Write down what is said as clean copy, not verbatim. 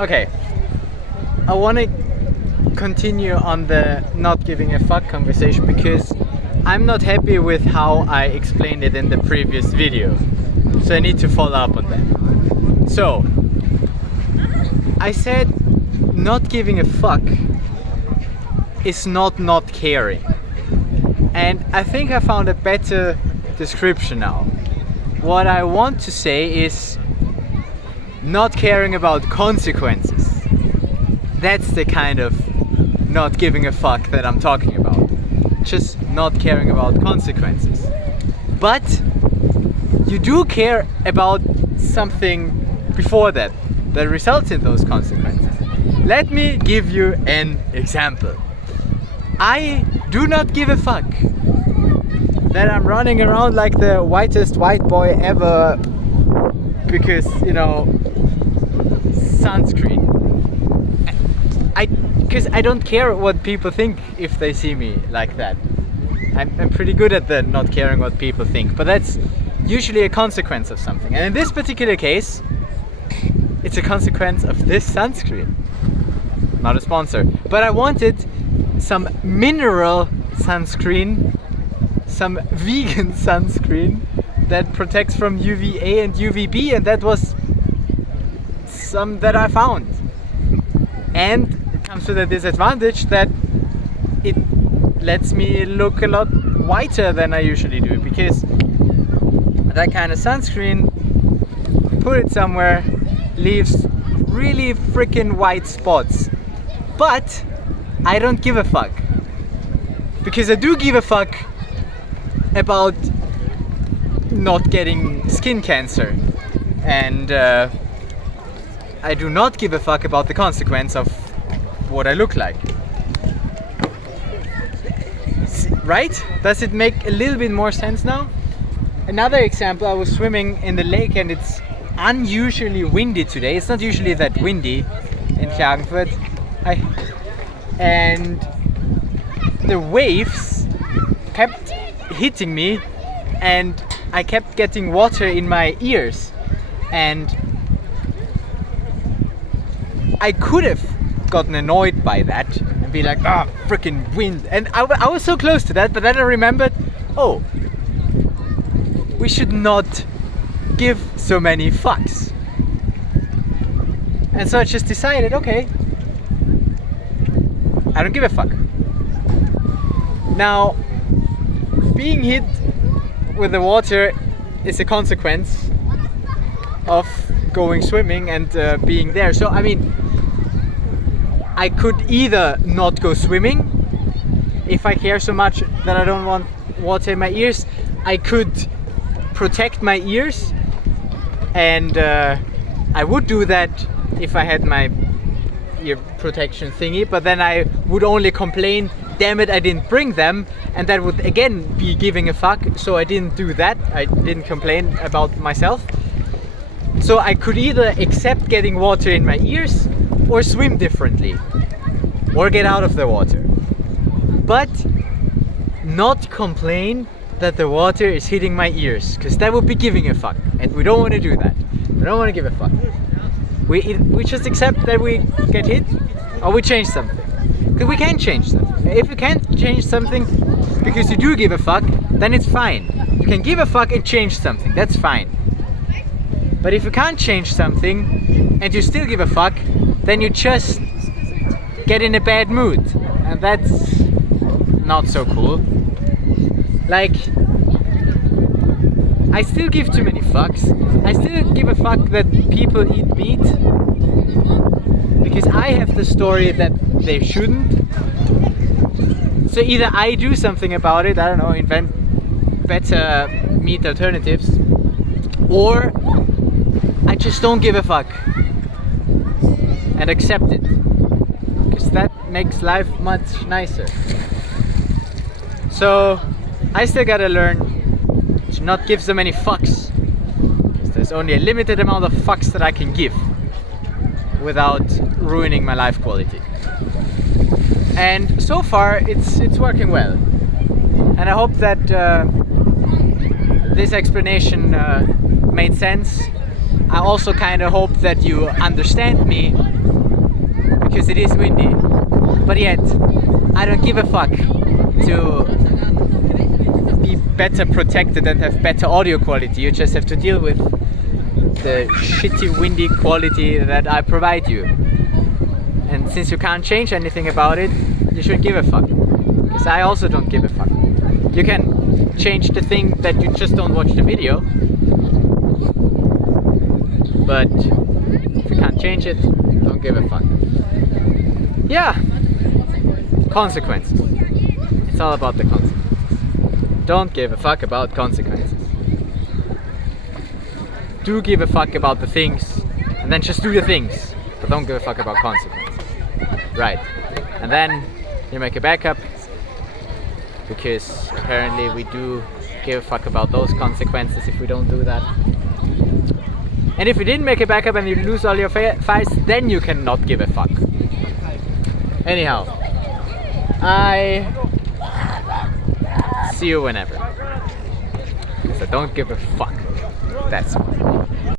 Okay, I want to continue on the not giving a fuck conversation because I'm not happy with how I explained it in the previous video. So I need to follow up on that. So, I said not giving a fuck is not caring. And I think I found a better description now. What I want to say is not caring about consequences. That's the kind of not giving a fuck that I'm talking about. Just not caring about consequences. But you do care about something before that results in those consequences. Let me give you an example. I do not give a fuck that I'm running around like the whitest white boy ever because, sunscreen. Because I don't care what people think if they see me like that. I'm pretty good at the not caring what people think, but that's usually a consequence of something. And in this particular case, it's a consequence of this sunscreen. Not a sponsor, but I wanted some mineral sunscreen, some vegan sunscreen that protects from UVA and UVB, and that was some that I found. And it comes with a disadvantage that it lets me look a lot whiter than I usually do, because that kind of sunscreen, put it somewhere, leaves really freaking white spots. But I don't give a fuck, because I do give a fuck about not getting skin cancer, and I do not give a fuck about the consequence of what I look like. Right? Does it make a little bit more sense now? Another example, I was swimming in the lake and it's unusually windy today. It's not usually that windy in Klagenfurt. And the waves kept hitting me and I kept getting water in my ears, and I could have gotten annoyed by that and be like, freaking wind, and I was so close to that, but then I remembered, we should not give so many fucks. And so I just decided, okay, I don't give a fuck. Now, being hit with the water is a consequence of going swimming and being there. So, I mean, I could either not go swimming if I care so much that I don't want water in my ears. I could protect my ears, and I would do that if I had my ear protection thingy, but then I would only complain, damn it, I didn't bring them, and that would again be giving a fuck, so I didn't do that. I didn't complain about myself. So I could either accept getting water in my ears or swim differently or get out of the water, but not complain that the water is hitting my ears, because that would be giving a fuck, and we don't want to do that. We don't want to give a fuck. We just accept that we get hit, or we change something, because we can change something. If you can't change something because you do give a fuck, then it's fine. You can give a fuck and change something, that's fine. But if you can't change something and you still give a fuck, then you just get in a bad mood, and that's not so cool. Like, I still give too many fucks. I still give a fuck that people eat meat, because I have the story that they shouldn't. So either I do something about it, I don't know, invent better meat alternatives, or I just don't give a fuck and accept it, because that makes life much nicer. So I still gotta learn to not give so many fucks, because there's only a limited amount of fucks that I can give without ruining my life quality. And so far it's working well, and I hope that this explanation made sense. I also kind of hope that you understand me because it is windy. But yet, I don't give a fuck to be better protected and have better audio quality. You just have to deal with the shitty windy quality that I provide you. And since you can't change anything about it, you shouldn't give a fuck. Because I also don't give a fuck. You can change the thing that you just don't watch the video. But if you can't change it, don't give a fuck. Yeah. Consequences. It's all about the consequences. Don't give a fuck about consequences. Do give a fuck about the things, and then just do the things. But don't give a fuck about consequences. Right. And then you make a backup, because apparently we do give a fuck about those consequences if we don't do that. And if you didn't make a backup and you lose all your files, then you cannot give a fuck. Anyhow, I see you whenever. So don't give a fuck. That's all.